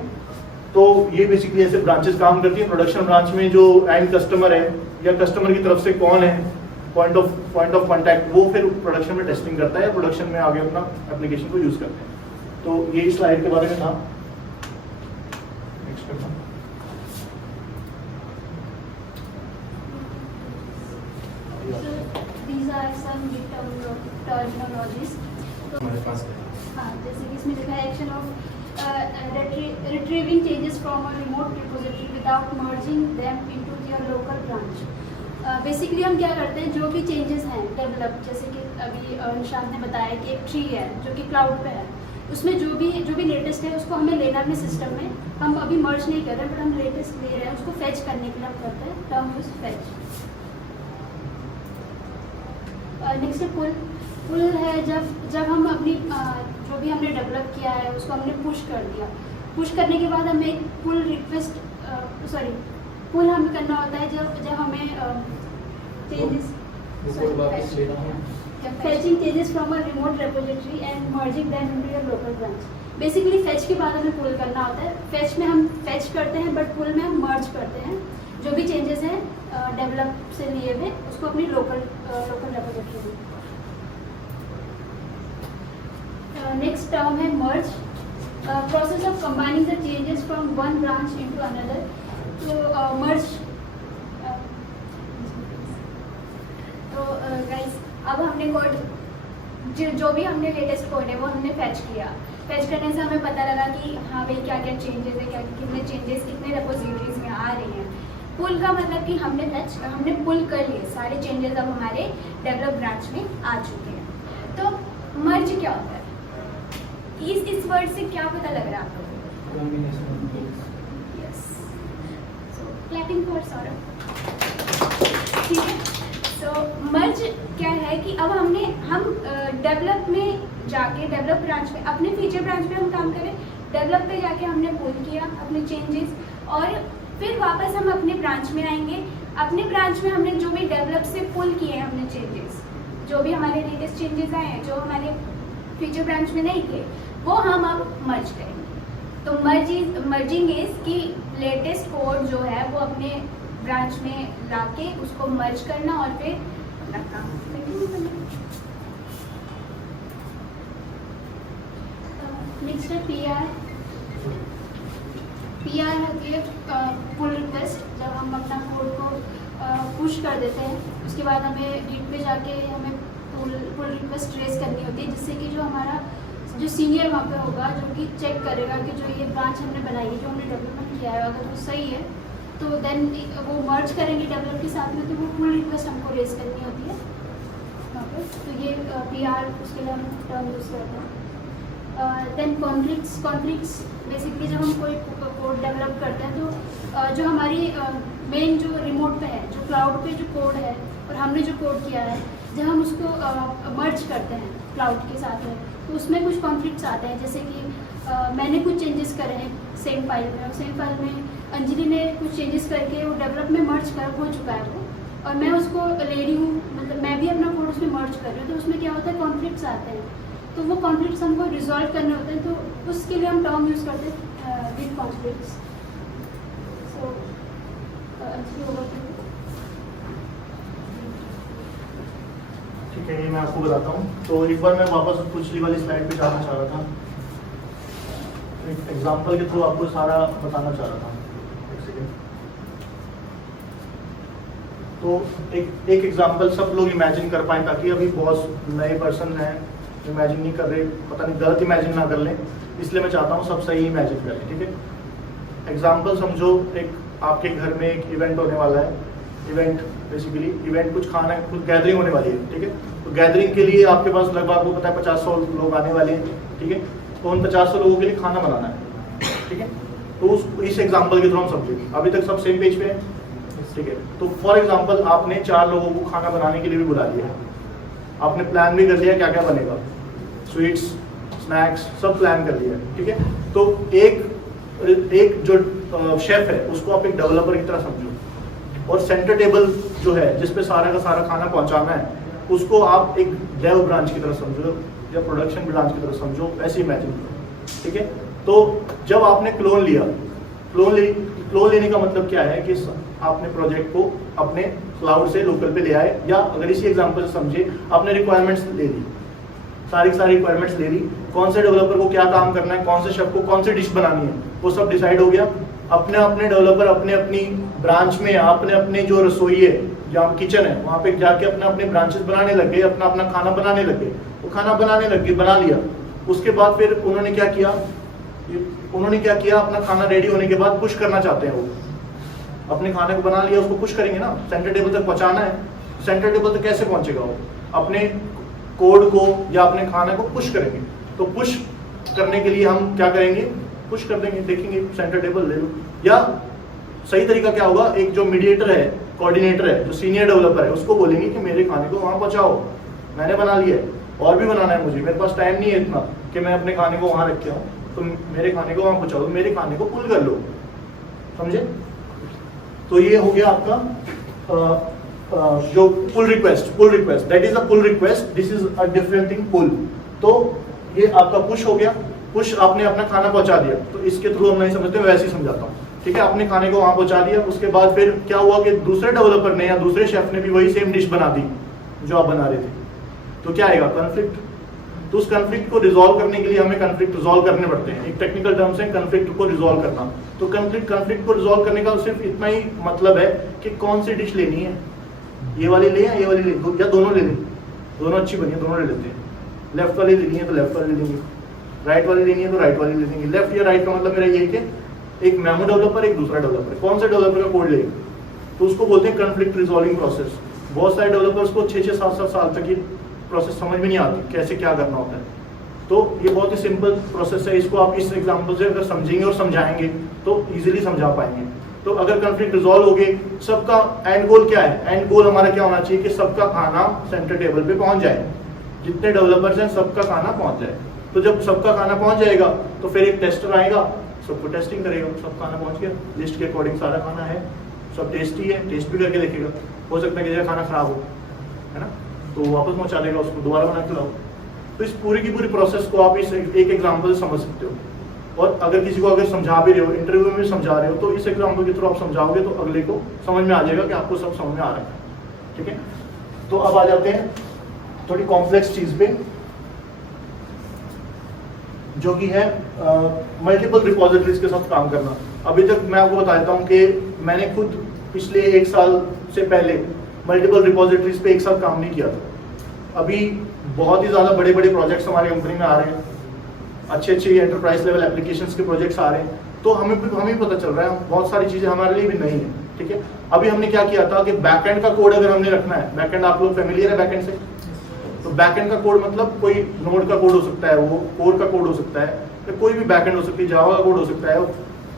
तो ये बेसिकली ऐसे ब्रांचेस काम करती हैं। प्रोडक्शन ब्रांच में जो एंड कस्टमर है या कस्टमर की तरफ से कौन है पॉइंट ऑफ कॉन्टैक्ट, वो फिर प्रोडक्शन में टेस्टिंग करता है, प्रोडक्शन में आगे अपना एप्लीकेशन को यूज करते हैं। तो ये स्लाइड के बारे में था। नेक्स्ट करना। These are some terminologies. हमारे पास हाँ, जैसे कि इसमें लिखा है action of retrieving changes from a remote repository without merging them into your local branch. Basically हम क्या करते हैं, जो भी चेंजेस हैं डेवलप, जैसे कि अभी निशांत ने बताया कि एक ट्री है जो कि क्लाउड पे है, उसमें जो भी लेटेस्ट है उसको हमें लेना अपने सिस्टम में। हम अभी मर्ज नहीं कर रहे हैं, बट हम लेटेस्ट ले रहे हैं, उसको फेच करने के लिए हम करते हैं टर्म यूज फेच। नेक्स्ट पुल है, जब हम अपनी जो भी हमने डेवलप किया है उसको हमने पुश कर दिया। पुश करने के बाद हमें एक पुल रिक्वेस्ट पुल हमें करना होता है जब हमें changes fetching changes from a remote repository and merging them into your local branch. Basically fetch के बाद हमें पुल करना होता है। फेच में हम फेच करते हैं, बट पुल में हम मर्ज करते हैं जो भी चेंजेस हैं डेवलप से लिए हुए, उसको अपनी लोकल रेपोजिटरी में। नेक्स्ट टर्म है merge, process of combining the changes from one branch into another. तो मर्ज, तो गाइस अब हमने कोड जो भी हमने लेटेस्ट कोड है वो हमने फेच किया। फेच करने से हमें पता लगा कि हाँ भाई क्या क्या चेंजेस है, कितने चेंजेस कितने रेपोजिटरीज में आ रही हैं। पुल का मतलब कि हमने पुल कर लिए, सारे चेंजेस अब हमारे डेवलप ब्रांच में आ चुके हैं। तो मर्ज क्या होता है, इस वर्ड से क्या पता लग रहा है आपको? Yes, so clapping for Saurabh. ठीक है, तो मर्ज क्या है कि अब हम डेवलप में जाके डेवलप ब्रांच में, अपने फीचर ब्रांच में हम काम करें, डेवलप पे जाके हमने पुल किया अपने चेंजेस, और फिर वापस हम अपने ब्रांच में आएंगे। अपने ब्रांच में हमने जो भी डेवलप से पुल किए हैं हमने चेंजेस, जो भी हमारे लेटेस्ट चेंजेस आए हैं जो हमारे फीचर ब्रांच में नहीं थे, वो हम अब मर्ज करेंगे। तो मर्जिंग इज कि लेटेस्ट कोड जो है वो अपने ब्रांच में लाके उसको मर्ज करना और फिर अपना काम कंटिन्यू करना। नेक्स्ट है पीआर। पीआर होती है पुल रिक्वेस्ट। जब हम अपना कोड को पुश कर देते हैं, उसके बाद हमें गिट पे जाके हमें पुल रिक्वेस्ट रेज करनी होती है, जिससे कि जो हमारा जो सीनियर वहाँ पे होगा जो कि चेक करेगा कि जो ये ब्रांच हमने बनाई है, जो हमने डेवलपमेंट किया है, अगर वो सही है तो देन वो मर्ज करेंगे डेवलप के साथ में, तो वो फुल रिक्वेस्ट हमको रेज करनी होती है वहाँ पे। तो ये PR उसके लिए हम टर्म यूज़ करते हैं। देन कॉन्फ्लिक्ट्स बेसिकली जब हम कोई कोड डेवलप करते हैं तो जो हमारी मेन जो रिमोट पे है, जो क्लाउड पे जो कोड है और हमने जो कोड किया है, जब हम उसको मर्ज करते हैं क्लाउड के साथ में, तो उसमें कुछ कॉन्फ्लिक्ट्स आते हैं। जैसे कि मैंने कुछ चेंजेस करे हैं सेम फाइल में, और सेम फाइल में अंजलि ने कुछ चेंजेस करके वो डेवलप में मर्ज कर हो चुका है वो, और मैं उसको ले रही हूँ, मतलब मैं भी अपना कोड उसमें मर्ज कर रही हूँ, तो उसमें क्या होता है कॉन्फ्लिक्ट्स आते हैं। तो वो कॉन्फ्लिक्ट्स हमको रिजॉल्व करने होते हैं, तो उसके लिए हम टर्म यूज़ करते हैं विद कॉन्फ्लिक्ट्स। सो अंजलि होगा ठीक है, ये मैं आपको बताता हूँ। तो एक बार मैं वापस पिछली वाली स्लाइड पे जाना चाह रहा था, एक एग्जांपल के थ्रू आपको सारा बताना चाह रहा था। एक सेकेंड। तो एक एग्जांपल सब लोग इमेजिन कर पाएँ, ताकि अभी बहुत नए पर्सन हैं इमेजिन नहीं कर रहे, पता नहीं गलत इमेजिन ना कर लें, इसलिए मैं चाहता हूँ सब सही इमेजिन कर लें। ठीक है, एग्जांपल समझो, एक आपके घर में एक इवेंट होने वाला है। इवेंट बेसिकली इवेंट कुछ खाना, कुछ गैदरिंग होने वाली है। ठीक है, तो गैदरिंग के लिए आपके पास लगभग आपको पता है 50-100 लोग आने वाले हैं। ठीक है, तो उन 50-100 लोगों के लिए खाना बनाना है। ठीक है, तो इस एग्जांपल के थ्रू हम समझेंगे। अभी तक सब सेम पेज पे है। ठीक है, तो फॉर एग्जांपल आपने 4 लोगों को खाना बनाने के लिए भी बुला लिया है, आपने प्लान भी कर लिया क्या क्या बनेगा, स्वीट्स स्नैक्स सब प्लान कर लिया है। ठीक है, तो एक जो शेफ है उसको आप एक डेवलपर की तरह समझो, और सेंटर टेबल जो है जिसपे सारा का सारा खाना पहुंचाना है उसको आप एक डेव ब्रांच की तरह समझो या प्रोडक्शन ब्रांच की तरह समझो, ऐसे इमेजिन करो। ठीक है, तो जब आपने क्लोन लिया, क्लोन लेने का मतलब क्या है कि आपने प्रोजेक्ट को अपने क्लाउड से लोकल पे ले आए, या अगर इसी एग्जांपल से समझे, आपने रिक्वायरमेंट्स ले ली, सारी रिक्वायरमेंट्स ले ली, कौन से डेवलपर को क्या काम करना है, कौन से शेफ को कौन सी डिश बनानी है, वो सब डिसाइड हो गया। अपने डेवलपर अपने अपनी ब्रांच में, अपने जो रसोई है जहाँ किचन है वहाँ पे जाके अपने ब्रांचेस बनाने लग गए, अपना खाना बनाने लग गए। वो खाना बनाने लग गए, बना लिया। उसके बाद फिर उन्होंने क्या किया, अपना खाना रेडी होने के बाद पुश करना चाहते हैं। वो अपने खाने को बना लिया, उसको पुश करेंगे ना, सेंटर टेबल तक पहुंचाना है। सेंटर टेबल तक कैसे पहुंचेगा वो, अपने कोड को या अपने खाने को पुश करेंगे। तो पुश करने के लिए हम क्या करेंगे, पुश कर देंगे, देखेंगे सेंटर टेबल ले लो। या सही तरीका क्या होगा, एक जो मीडिएटर है, कोऑर्डिनेटर है, जो सीनियर डेवलपर है, उसको बोलेंगे कि मेरे खाने को वहां पहुंचाओ, मैंने बना लिया है, और भी बनाना है मुझे, मेरे पास टाइम नहीं है इतना कि मैं अपने खाने को वहां रख के आऊँ, तो मेरे खाने को वहां पहुंचाओ, मेरे खाने को पुल कर लो। समझे? तो ये हो गया आपका जो pull request, that is a pull request, this is a different thing pull. तो ये आपका पुश हो गया, पुश आपने अपना खाना पहुंचा दिया। तो इसके थ्रू हम नहीं समझते, वैसे ही समझाता हूँ। ठीक है, आपने खाने को वहां पहुंचा दिया, उसके बाद फिर क्या हुआ कि दूसरे डेवलपर ने या दूसरे शेफ ने भी वही सेम डिश बना दी जो आप बना रहे थे। तो क्या आएगा, कॉन्फ्लिक्ट। तो उस कॉन्फ्लिक्ट को रिजॉल्व करने के लिए हमें कॉन्फ्लिक्ट रिजॉल्व करने पड़ते हैं। एक टेक्निकल टर्म्स है कॉन्फ्लिक्ट को रिजॉल्व करना। तो कॉन्फ्लिक्ट को रिजॉल्व करने का सिर्फ इतना ही मतलब है कि कौन सी डिश लेनी है, ये वाली ले या ये वाली ले, या दोनों ले लें, दोनों अच्छी बनी है, दोनों ले लेते हैं। लेफ्ट वाली लेनी है तो लेफ्ट वाली ले लेंगे, राइट वाली लेनी है तो राइट वाली ले लेंगे। लेफ्ट या राइट का मतलब मेरा ये कि एक मेमो डेवलपर, एक दूसरा डेवलपर, कौन से डेवलपर का कोड लेगा, तो उसको बोलते हैं कॉन्फ्लिक्ट रिजॉल्विंग प्रोसेस। बहुत सारे डेवलपर्स को 6-6, 7-7 साल तक ये प्रोसेस समझ में नहीं आती, कैसे क्या करना होता है। तो ये बहुत ही सिंपल प्रोसेस है, इसको आप इस एग्जांपल से अगर समझेंगे और समझाएंगे तो इजीली समझा पाएंगे। तो अगर कॉन्फ्लिक्ट रिजॉल्व हो गए, सबका एंड गोल क्या है, एंड गोल हमारा क्या होना चाहिए कि सबका खाना सेंटर टेबल पे पहुंच जाए, जितने डेवलपर्स हैं सबका खाना पहुंच जाए। तो जब सबका खाना पहुंच जाएगा तो फिर एक टेस्टर आएगा, सबको टेस्टिंग करेगा, सब खाना पहुंच गया, लिस्ट के अकॉर्डिंग सारा खाना है, सब टेस्टी है, टेस्ट भी करके देखेगा। हो सकता है कि खाना खराब हो, है ना, तो वापस पहुंचा देगा, उसको दोबारा बना के लाओ। तो इस पूरी की पूरी प्रोसेस को आप इस एक एग्जांपल से समझ सकते हो। और अगर किसी को अगर समझा भी रहे हो, इंटरव्यू में भी समझा रहे हो, तो इस एग्जांपल के थ्रू आप समझाओगे तो अगले को समझ में आ जाएगा कि आपको सब समझ में आ रहा है। ठीक है, तो अब आ जाते हैं थोड़ी कॉम्प्लेक्स चीज पे, जो कि है मल्टीपल रिपोजिटरीज के साथ काम करना। अभी तक मैं आपको बता देता हूँ कि मैंने खुद पिछले 1 साल से पहले मल्टीपल रिपोजिटरीज पे एक साथ काम नहीं किया था। अभी बहुत ही ज़्यादा बड़े बड़े प्रोजेक्ट्स हमारी कंपनी में आ रहे हैं, अच्छे अच्छे एंटरप्राइज लेवल एप्लीकेशंस के प्रोजेक्ट्स आ रहे हैं, तो हमें पता चल रहा है बहुत सारी चीज़ें हमारे लिए भी नई है। ठीक है, अभी हमने क्या किया था कि बैकएंड का कोड अगर हमने रखना है, बैकएंड आप लोग फेमिलियर है बैकएंड से, तो बैकएंड का कोड मतलब कोई नोड का कोड हो सकता है, वो कोर का कोड हो सकता है, या कोई भी बैकएंड हो सकती है, जावा का कोड हो सकता है,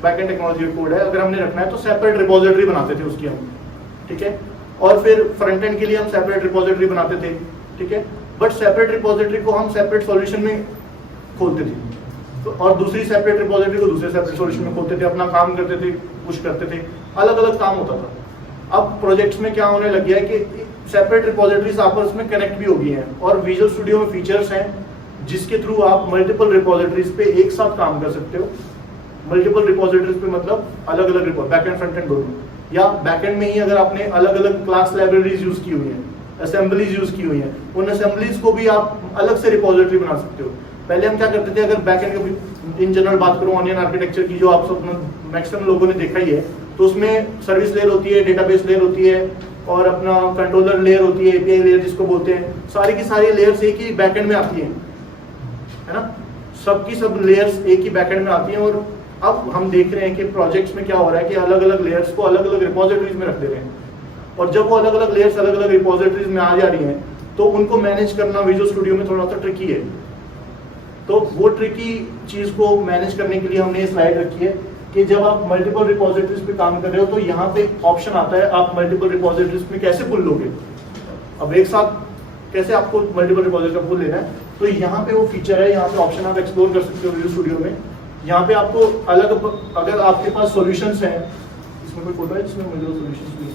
बैकएंड टेक्नोलॉजी का कोड है, अगर हमने रखना है तो सेपरेट रिपोजिटरी बनाते थे उसकी हम। ठीक है, और फिर फ्रंट एंड के लिए हम सेपरेट रिपोजिटरी बनाते थे। ठीक है, बट सेपरेट रिपोजिटरी को हम सेपरेट सॉल्यूशन में खोलते थे, तो और दूसरी सेपरेट रिपोजिटरी को दूसरे सेपरेट सॉल्यूशन में खोलते थे, अपना काम करते थे, पुश करते थे, अलग अलग काम होता था। अब प्रोजेक्ट्स में क्या होने लग गया है कि सेपरेट रिपोजिटरीज आपस में कनेक्ट भी हो गई हैं, और विजुअल स्टूडियो में फीचर्स हैं जिसके थ्रू आप मल्टीपल रिपोजिटरीज पे एक साथ काम कर सकते हो। मल्टीपल रिपोजिटरीज पे मतलब अलग अलग बैकएंड फ्रंट एंड दोनों, या बैकएंड में ही अगर आपने अलग अलग क्लास लाइब्रेरीज यूज की हुई हैं, असेंबलीज यूज की हुई हैं, उन असेंबलीज को भी आप अलग से रिपोजिटरी बना सकते हो। पहले हम क्या करते थे, अगर बैकएंड की इन जनरल बात करूं, ऑनियन आर्किटेक्चर की जो आप सब मैक्सिमम लोगों ने देखा ही है, तो उसमें सर्विस लेयर होती है, डेटाबेस लेयर होती है, और अपना कंट्रोलर लेयर होती है, एपीआई लेयर जिसको बोलते हैं, सारी की सारी लेयर्स एक ही बैकएंड में आती हैं, है ना, सबकी सब लेयर्स एक ही बैकएंड में आती हैं। और अब हम देख रहे हैं कि प्रोजेक्ट्स में क्या हो रहा है कि अलग अलग लेयर्स को अलग अलग रिपोजिटरीज में रख दे रहे हैं, और जब वो अलग अलग लेयर्स अलग अलग रिपोजिटरीज में आ जा रही हैं, तो उनको मैनेज करना विजुअल स्टूडियो में थोड़ा सा ट्रिकी है। तो वो ट्रिकी चीज को मैनेज करने के लिए हमने ये स्लाइड रखी है कि जब आप मल्टीपल रिपोजिटरीज पे काम कर रहे हो, तो यहाँ पे ऑप्शन आता है आप मल्टीपल रिपोजिटरीज पे कैसे पुल लोगे। अब एक साथ कैसे आपको मल्टीपल रिपोजिटरी का पुल लेना है, तो यहाँ पे वो फीचर है, यहाँ पे ऑप्शन आप एक्सप्लोर कर सकते हो विजुअल स्टूडियो में। यहाँ पे आपको अलग, अगर आपके पास सॉल्यूशंस हैं, इसमें कोई फोटो है जिसमें मुझे सॉल्यूशंस भी,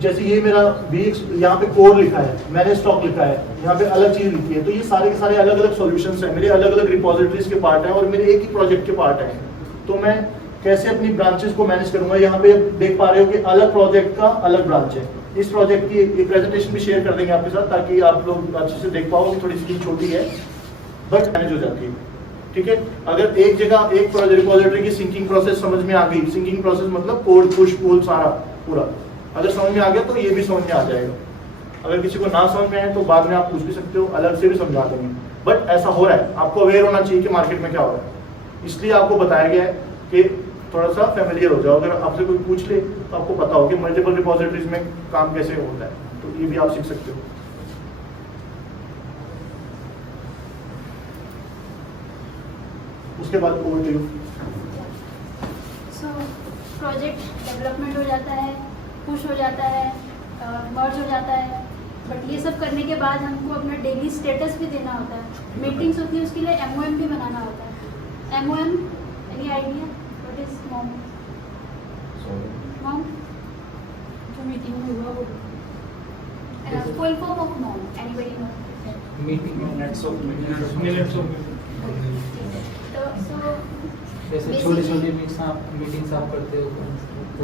जैसे ये मेरा वीक्स, यहाँ पे कोर लिखा है, मैंने स्टॉक लिखा है, यहाँ पे अलग चीज लिखी है, तो ये सारे के सारे अलग अलग सॉल्यूशंस हैं, मेरे अलग अलग रिपोजिटरीज के पार्ट हैं, और मेरे एक ही प्रोजेक्ट के पार्ट हैं। तो मैं कैसे अपनी ब्रांचेस को मैनेज करूंगा, यहाँ पे देख पा रहे हो कि अलग प्रोजेक्ट का अलग ब्रांच है। इस प्रोजेक्ट की प्रेजेंटेशन भी शेयर कर देंगे आपके साथ, ताकि आप लोग अच्छे से देख पाओ कि थोड़ी सी छोटी है बट मैनेज हो जाती है। ठीक है, अगर एक जगह एक रिपोजिटरी की सिंकिंग प्रोसेस समझ में आ गई, सिंकिंग प्रोसेस मतलब कोड पुश पुल सारा पूरा अगर समझ में आ गया, तो ये भी समझ में आ जाएगा। अगर किसी को ना समझ में आए तो बाद में आप पूछ भी सकते हो, अलग से भी समझा देंगे। बट ऐसा हो रहा है, आपको अवेयर होना चाहिए कि मार्केट में क्या हो रहा है, इसलिए आपको बताया गया है कि थोड़ा सा फेमिलियर हो जाओ। अगर आपसे कोई पूछ ले तो आपको पता हो कि मल्टीपल रिपोजिटरीज में काम कैसे होता है, तो ये भी आप सीख सकते हो। उसके बाद ओवरव्यू। सो प्रोजेक्ट डेवलपमेंट हो जाता है, पुश हो जाता है, मर्ज हो जाता है, बट ये सब करने के बाद हमको अपना डेली स्टेटस भी देना होता है। मीटिंग्स होती है, उसके लिए MOM भी बनाना होता है। MOM, any idea what is MOM? MOM जो मीटिंग में हुआ वो full form of MOM, anybody know? Meeting minutes of तो सो जैसे छोटी छोटी मीटिंग्स आप करते हो,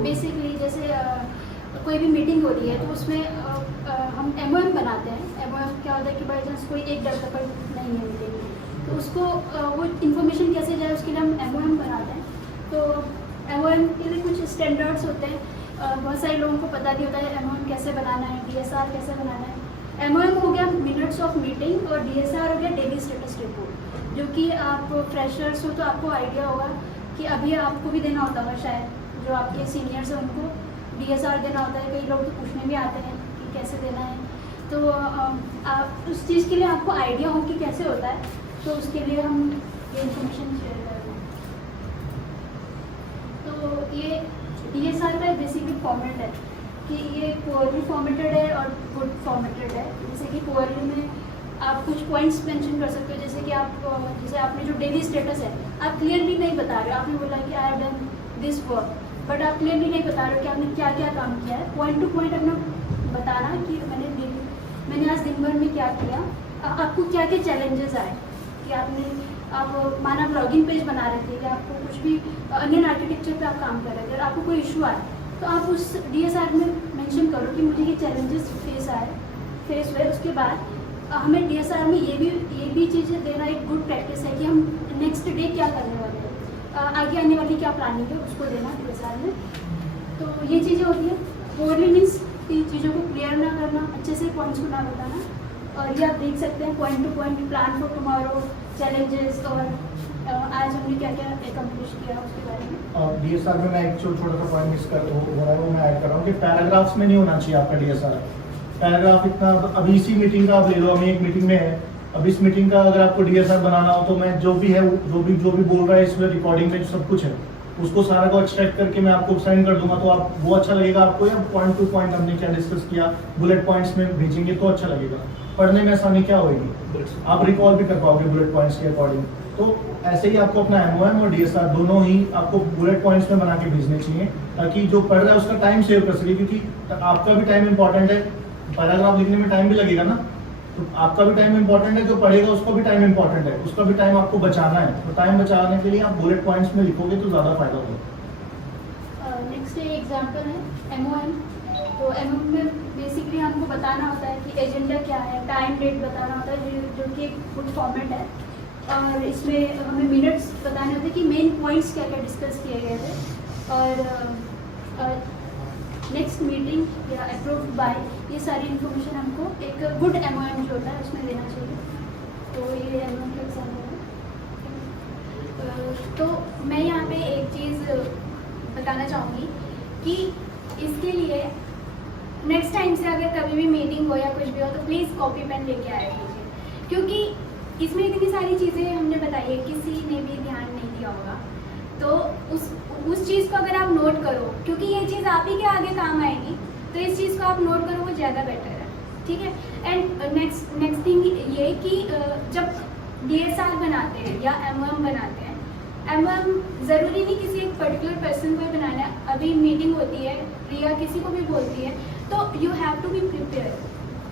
बेसिकली जैसे कोई भी मीटिंग हो रही है तो उसमें हम MOM बनाते हैं। MOM क्या होता है कि बाई चांस कोई एक डेवलपर नहीं है मीटिंग में, तो उसको वो इन्फॉर्मेशन कैसे जाए उसके लिए हम MOM बनाते हैं। तो MOM के लिए कुछ स्टैंडर्ड्स होते हैं, बहुत सारे लोगों को पता नहीं होता है MOM कैसे बनाना है, DSR कैसे बनाना है। MOM हो गया मिनट्स ऑफ मीटिंग, और DSR हो गया डेली स्टेटस रिपोर्ट, जो कि आप फ्रेशर्स हो तो आपको आइडिया होगा कि अभी आपको भी देना होता होगा शायद, जो आपके सीनियर्स हैं उनको DSR देना होता है। कई लोग तो पूछने भी आते हैं कि कैसे देना है, तो आप उस चीज़ के लिए आपको आइडिया हो कि कैसे होता है, तो उसके लिए हम ये इन्फॉर्मेशन शेयर कर रहे हैं। तो ये DSR का बेसिकली फॉर्मेट है कि ये पोअरली फॉर्मेटेड है और गुड फॉर्मेटेड है। जैसे कि पोअरली में आप कुछ पॉइंट्स मेंशन कर सकते हो, जैसे कि आप जैसे आपने जो डेली स्टेटस है आप क्लियरली नहीं बता रहे हो। आपने बोला कि I have done this work, but आप क्लियरली नहीं बता रहे हो कि आपने क्या क्या काम किया है। पॉइंट टू पॉइंट अपना बताना कि मैंने आज दिन भर में क्या किया, आपको क्या क्या चैलेंजेस आए, कि आप माना लॉगिन पेज बना रहे थे या आपको कुछ भी अन्य आर्किटेक्चर पे आप काम कर रहे थे, अगर आपको कोई इशू आए तो आप उस DSR में मेंशन करो कि मुझे ये चैलेंजेस फेस हुए। उसके बाद हमें DSR में ये भी चीज़ें देना एक गुड प्रैक्टिस है कि हम नेक्स्ट डे क्या करने वाले हैं, आगे आने वाली क्या प्लानिंग है उसको देना DSR में। तो ये चीज़ें होती हैं। पोरली मीन्स कि चीज़ों को क्लियर ना करना, अच्छे से पॉइंट्स को ना बताना। और ये आप देख सकते हैं point two point plan for tomorrow, challenges और आज हमने क्या क्या एकम्प्लिश किया उसके बारे में। डीएसआर में मैं एक छोटा सा पॉइंट मिस कर हो रहा है, वो मैं ऐड कर रहा हूँ कि पैराग्राफ्स में नहीं होना चाहिए आपका डीएसआर। पैराग्राफ इतना, अभी इसी मीटिंग का आप ले लो, हम एक मीटिंग में है, अब इस मीटिंग का अगर आपको डीएसआर बनाना हो तो मैं जो भी है जो भी बोल रहा है इसमें रिकॉर्डिंग में सब कुछ है, उसको सारा को एक्सट्रैक्ट करके मैं आपको सेंड कर दूंगा, तो आप वो अच्छा लगेगा आपको, या पॉइंट टू पॉइंट हमने क्या डिस्कस किया बुलेट पॉइंट्स में भेजेंगे तो अच्छा लगेगा। पढ़ने में आसानी क्या होगी, आप रिकॉल भी कर पाओगे बुलेट पॉइंट्स के अकॉर्डिंग। तो ऐसे ही आपको अपना एमओएम और डीएसआर दोनों ही आपको बुलेट पॉइंट्स में बना के भेजने चाहिए, ताकि जो पढ़ रहा है उसका टाइम सेव कर सके, क्योंकि आपका भी टाइम इंपॉर्टेंट है, पैराग्राफ लिखने में टाइम भी लगेगा ना, तो आपका भी टाइम इंपॉर्टेंट है, जो पढ़ेगा उसका भी टाइम इंपॉर्टेंट है, उसका भी टाइम आपको बचाना है। तो टाइम बचाने के लिए आप बुलेट पॉइंट्स में लिखोगे तो ज़्यादा फायदा होगा। नेक्स्ट एग्जांपल है एमओएम। तो एमओएम में बेसिकली हमको बताना होता है कि एजेंडा क्या है, टाइम डेट बताना होता है, जो कि एक गुड फॉर्मेट है। और इसमें हमें मिनट्स बताने होते हैं कि मेन पॉइंट्स क्या क्या डिस्कस किए गए थे, और नेक्स्ट मीटिंग या अप्रूव्ड बाय, ये सारी इन्फॉर्मेशन हमको एक गुड एमओएम जो होता है उसमें देना चाहिए। तो ये एमओएम का एग्जाम्पल है। तो मैं यहाँ पे एक चीज़ बताना चाहूँगी कि इसके लिए नेक्स्ट टाइम से अगर कभी भी मीटिंग हो या कुछ भी हो तो प्लीज़ कॉपी पेन लेके आया कीजिए, क्योंकि इसमें इतनी सारी चीज़ें हमने बताई है, किसी ने भी ध्यान नहीं दिया होगा। तो उस चीज़ को अगर आप नोट करो, क्योंकि ये चीज़ आप ही के आगे काम आएगी, तो इस चीज़ को आप नोट करो, वो ज़्यादा बेटर है, ठीक है। एंड नेक्स्ट थिंग ये कि जब डीएसआर बनाते हैं या एमओएम बनाते हैं, एमओएम ज़रूरी नहीं किसी एक पर्टिकुलर पर्सन को ही बनाना है। अभी मीटिंग होती है, रिया किसी को भी बोलती है, तो you have to be prepare.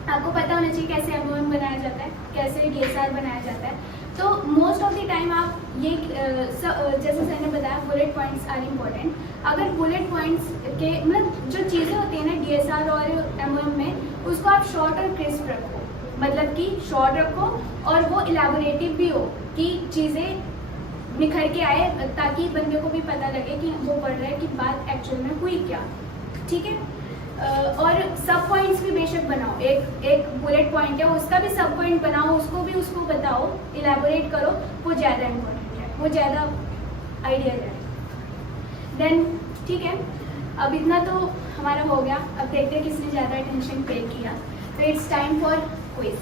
आपको पता होना चाहिए कैसे एमओएम बनाया जाता है, कैसे डीएसआर बनाया जाता है। तो मोस्ट ऑफ द टाइम आप ये जैसे सर ने बताया बुलेट पॉइंट्स आर इम्पोर्टेंट। अगर बुलेट पॉइंट्स के मतलब जो चीज़ें होती हैं ना डीएसआर और एमओएम में, उसको आप शॉर्ट और क्रिस्प रखो, मतलब कि शॉर्ट रखो और वो इलेबोरेटिव भी हो कि चीज़ें निखर के आए, ताकि बंदे को भी पता लगे कि वो पढ़ रहा है कि बात एक्चुअल में हुई क्या, ठीक है। और सब पॉइंट्स भी बेशक बनाओ, एक बुलेट पॉइंट है उसका भी सब पॉइंट बनाओ, उसको बताओ, इलेबोरेट करो, वो ज़्यादा इम्पोर्टेंट है, वो ज़्यादा आइडिया है। देन ठीक है, अब इतना तो हमारा हो गया। अब देखते हैं किसने ज़्यादा अटेंशन पे किया। तो इट्स टाइम फॉर क्विज।